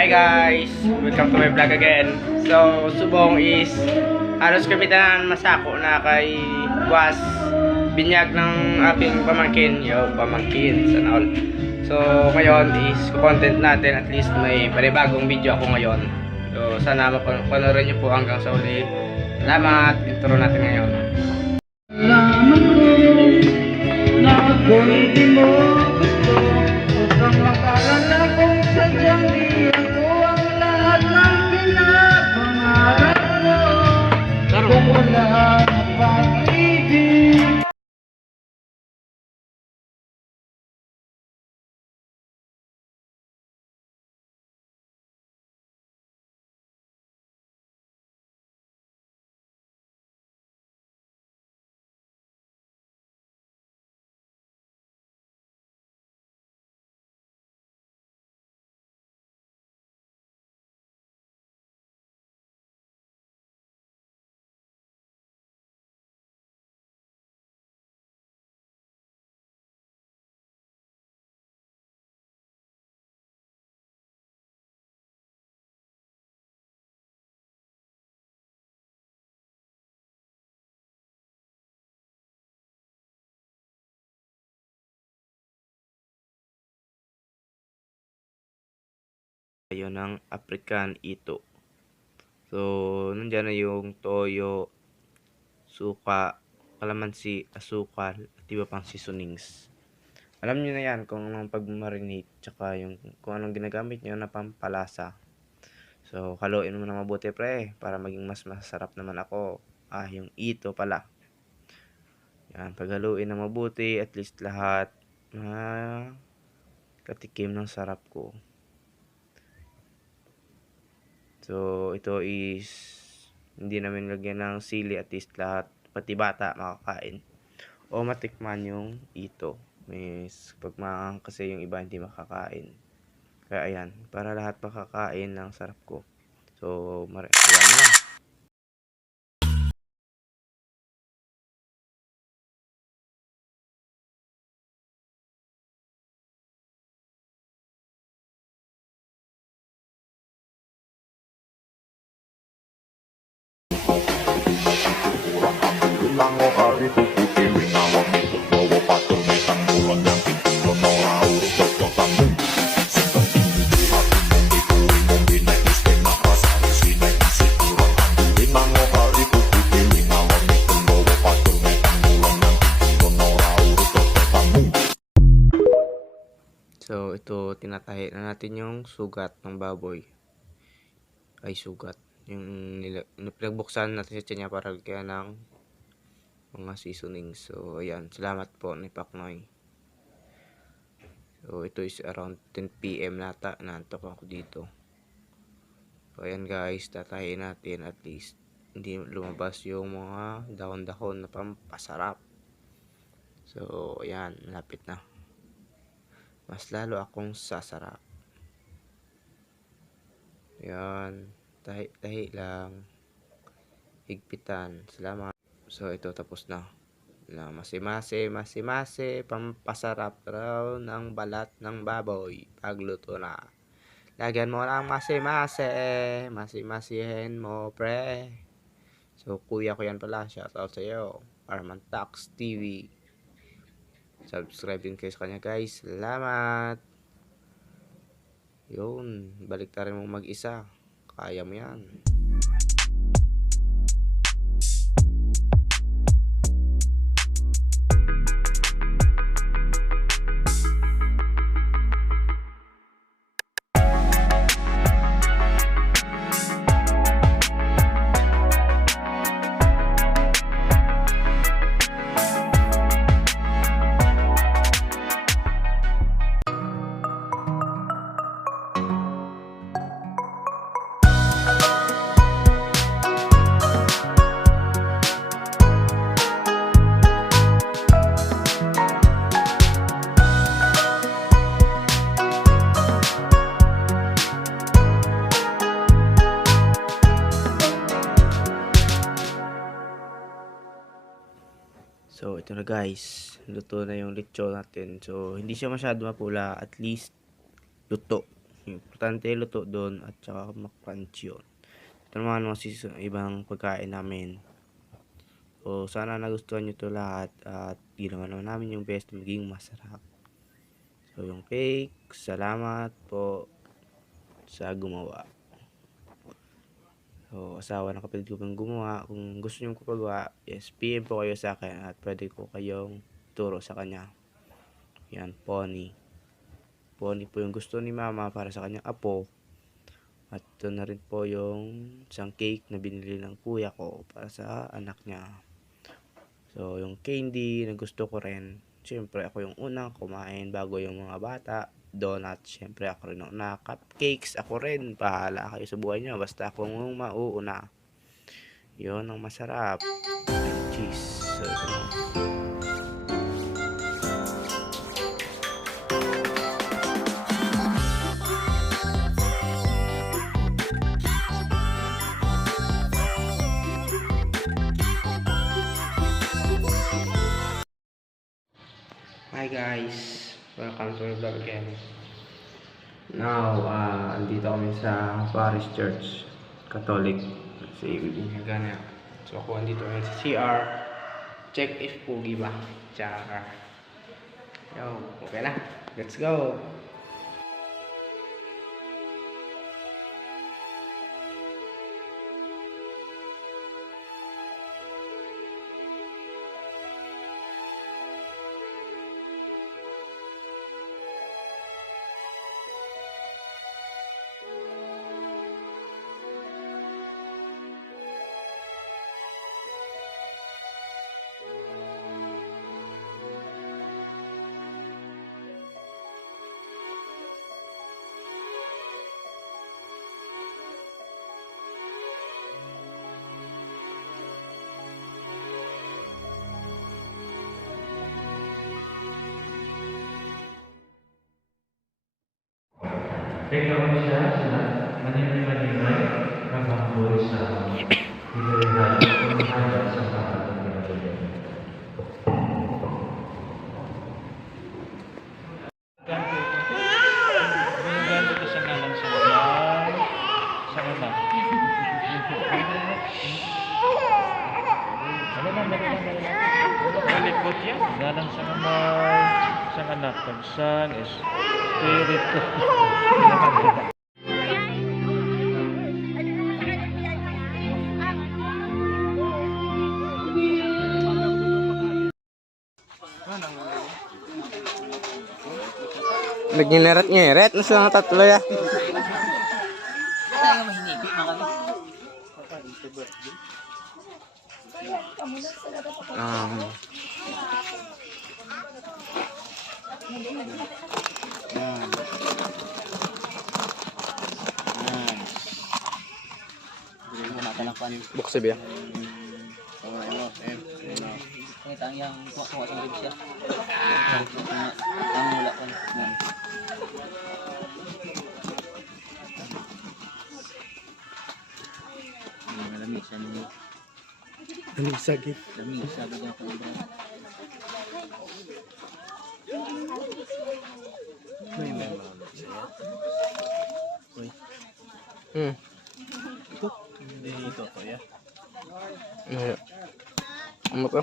Hi guys! Welcome to my vlog again. So, subong is halos kapitan masako na kay Buwas binyag ng aking pamangkin. Yo, pamangkin. Sana all. So, ngayon is content natin. At least may panibagong video ako ngayon. So, sana mapanorin nyo po hanggang sa uli. Salamat! Intro natin ngayon. Alaman ko na ako'y di mo gusto. Huwag kang makalala kung sadyang di ako ang lahat ng pinapangarap mo. Kung wala na pag-ibig. Ayun ang African ito. So, nandiyan na yung toyo, suka, kalamansi, asukal, at iba pang seasonings. Alam nyo na yan kung anong pag-marinate, tsaka yung kung anong ginagamit nyo na pampalasa. So, haluin mo na mabuti pre, para maging mas masarap naman ako. Yung ito pala. Yan, paghaluin na mabuti, at least lahat katikim ng sarap ko. So, ito is hindi namin lagyan ng sili, at least lahat, pati bata makakain. O matikman yung ito. Kasi yung iba hindi makakain. Kaya ayan, para lahat makakain ng sarap ko. So, ayan na. So, ito, tinatahi na natin yung sugat ng baboy. Ay, sugat. Yung pinagbuksan natin sa tiyan niya para lagyan ng mga seasoning. So, ayan. Salamat po ni Paknoy. So, ito is around 10 PM nata. Nantok ako dito. So, ayan guys. Tatahiin natin at least. Hindi lumabas yung mga dahon-dahon na pampasarap. So, ayan. Malapit na. Mas lalo akong sasarap. Ayan. Tahi lang. Higpitan. Salamat. So, ito tapos na. Masi-masi, pampasarap raw ng balat ng baboy. Pagluto na. Lagyan mo ng masi-masihin mo, pre. So, kuya ko yan pala. Shoutout sa iyo. Arman Tax TV. Subscribe din kayo sa kanya, guys. Salamat. Yun. Balik tayo mo mag-isa. Kaya mo yan. So, ito na guys. Luto na yung lechon natin. So, hindi siya masyado mapula. At least, luto. Importante luto doon at saka ma-crunchy yun. Ito naman mga ibang pagkain namin. So, sana nagustuhan nyo to lahat at ginawa naman namin yung best na maging masarap. So, yung cake, salamat po sa gumawa. So, asawa ng kapatid ko pang gumawa. Kung gusto nyo kapagawa, yes, PM po kayo sa akin at pwede ko kayong turo sa kanya. Yan, pony. Pony po yung gusto ni mama para sa kanyang apo. At ito na rin po yung isang cake na binili ng kuya ko para sa anak niya. So, yung candy na gusto ko rin. Siyempre, ako yung unang kumain bago yung mga bata. Donut, siyempre ako rin ang una. Cupcakes, ako rin. Bahala kayo sa buhay nyo. Basta ako yung mauuna. Yun ang masarap. And cheese. So, ito na. Hi guys, welcome to my vlog again. Now, andito kami sa Paris Church, Catholic. Kasi ibigin na. So ako andito ngayon sa CR. Check if pugi ba? Tsaka. Yo, okay na. Let's go! Ikaw siya sa manimay-manimay ng pangbuhay sa pinalihan kung handa sa pangalan ng Panginoon. Gano'n ito sa ngalan sa Ama, sa Anak. Malikot yan. Ngalan sa Ama, sa Anak, Pagsan, Espiritu. Nag-nyeret-nyeret na silang tatlo ya. Bukse biya. Kita ang yang kuha sa ribs ya. Ang wala ko. Malamig siya nito. Ano sakit? Lamig sabi niya ko. May mga siya. Dito ko ya. Ayo. Ano to?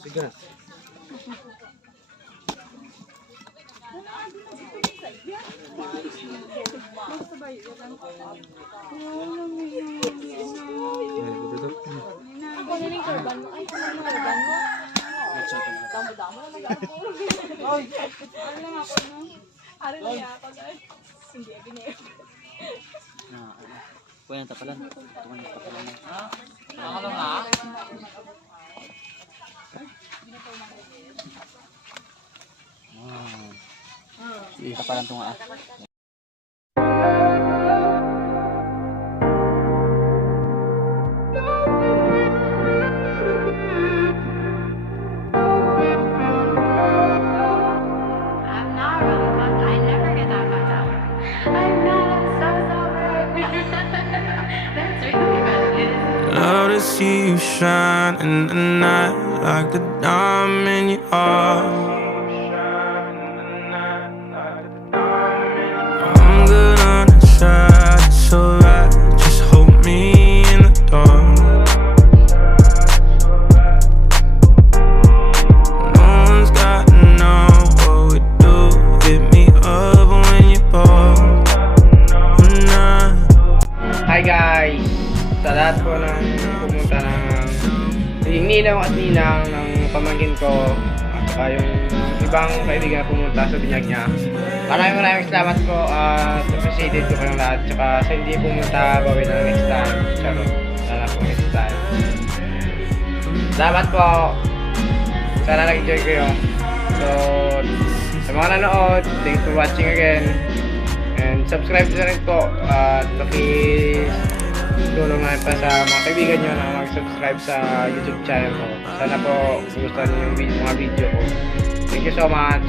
Sige na. Ako na rin korban mo. Ay, kung ano korban mo? Damo-damo na nag-ako. Ay, ano lang ako no? Ano lang ako guys? Hindi, gineo. Kuya ang tapalan. Tuman yung tapalan. Nakakalo nga? Tapalan to nga. I'm not really fucked. I never get that fucked up. I'm not so sorry. That's really bad. Love to see you shine in the night like the diamond you are. I'm good on the side, it's alright. Just hold me in the dark. No one's gotta know what we do. Hit me up when you're bored. Nah. Hi guys! Sa lahat po ng pumunta ng yung ninang at ninang ng pamangkin ko at saka yung ibang kaibigan na pumunta sa binyag niya. Maraming salamat po at appreciated ko kayong lahat. Tsaka sa hindi pumunta, bawi na next time. Charot. Sana po next time. Salamat po. Sana nag-enjoy kayo. So, sa mga nanood, thanks for watching again. And subscribe na rin po at tulong na pa sa mga kaibigan nyo na mag-subscribe sa YouTube channel ko. Sana po gusto niyo yung mga video ko. Thank you so much.